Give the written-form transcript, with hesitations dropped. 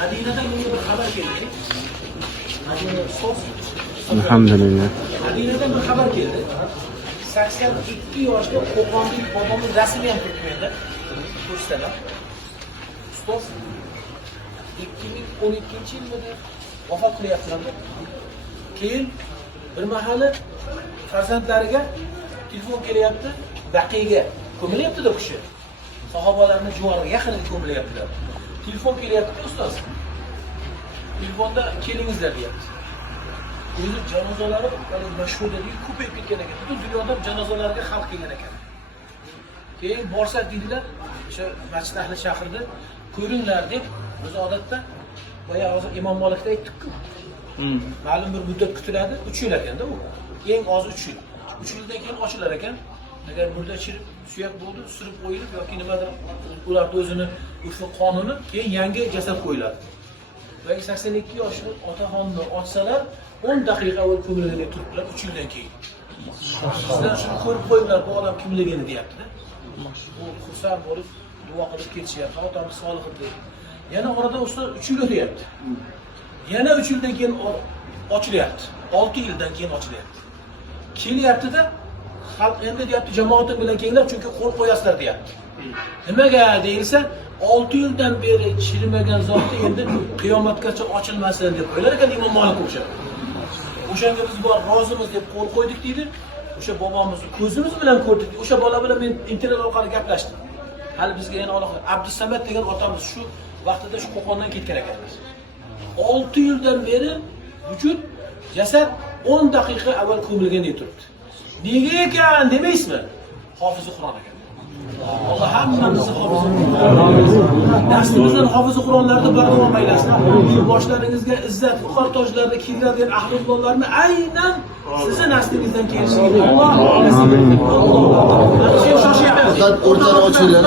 Madinadan menga bir xabar keldi. Madina sos. Alhamdulillah. Madinadan bir xabar keldi. 82 yoshda Qo'qonlik bobomiz rasmiy ham turib qo'ydi. Pochtadan. Ustoz 2012-yilda vafot qilyaptilar. Keyin bir mahali farzandlariga telefon kelyapti, Baqiyaga ko'milyapti-da u kishi. Sahobalarning juvoriga yaqinida ko'milyaptilar. Telefon kelyapti, ustoz. Telefonda kelingizlar deyapti. O'zi janozalari mashhur dediyu ko'payib ketgan ekan. Butun dunyoda janozalarga xalq kelgan ekan. Keyin borsak dedilar, o'sha masjid ahli chaqirdi, ko'ringlar deb, o'zi odatda boya hozir Imom Malikda aytdik-ku. Ma'lum bir muddat kutiladi, 3 yil ekanda u. Eng ozi 3 yil. 3 yildan keyin ochilar ekan. Agar murda chirib, suyak bo'ldi, surib qo'yilib yoki nimadir ularning o'zini urfi qonuni, keyin yangi jasad qo'yiladi. Va 82 yoshli otaxonni ochsalar 10 daqiqa avval ko'milganda turibdilar 3 yildan keyin. Sizlar shuni ko'rib qo'yinglar, bu odam kimligini deyapti-da. Bu xursand bo'lib duo qilib ketishyapti, otamiz solih deb. Yana orada ustoz 3 yil o'tyapti. Yana 3 yildan keyin ochilyapti. 6 yildan keyin ochilyapti. Kelyapti-da, xalq endi deyapti, jamoatim bilan kelinglar, chunki qo'l qo'yasizlar deyapti. Nimaga deyilsa, 6 yildan beri chirimagan zotni endi qiyomatgacha ochilmasin deb o'ylar ekan Imom Malik o'xshab. O'shanga biz bor rozimiz deb qo'l qo'ydik deydi. O'sha bobomizni ko'zimiz bilan ko'rdik. O'sha bola bilan men internet orqali gaplashdim. Hali bizga yana Alloh Abdusamad degan otamiz shu vaqtida shu Qo'qondan ketgan ekanlar. 6 yildan beri vujud jasad 10 daqiqa avval ko'milgandek turibdi. Nega ekan demaysizmi? Hofizi Qur'on ekan. Alloh hammamizni hofizi Qur'on. Dastimizdan hofizi Qur'onlarni bardavom aylasin. Boshlaringizga izzat, yuqori tojlarni kiydiradigan ahlullohlarni aynan sizning naslingizdan kelishiga Alloh amin. Alloh. Shoshayapti. O'rtani ochinglar.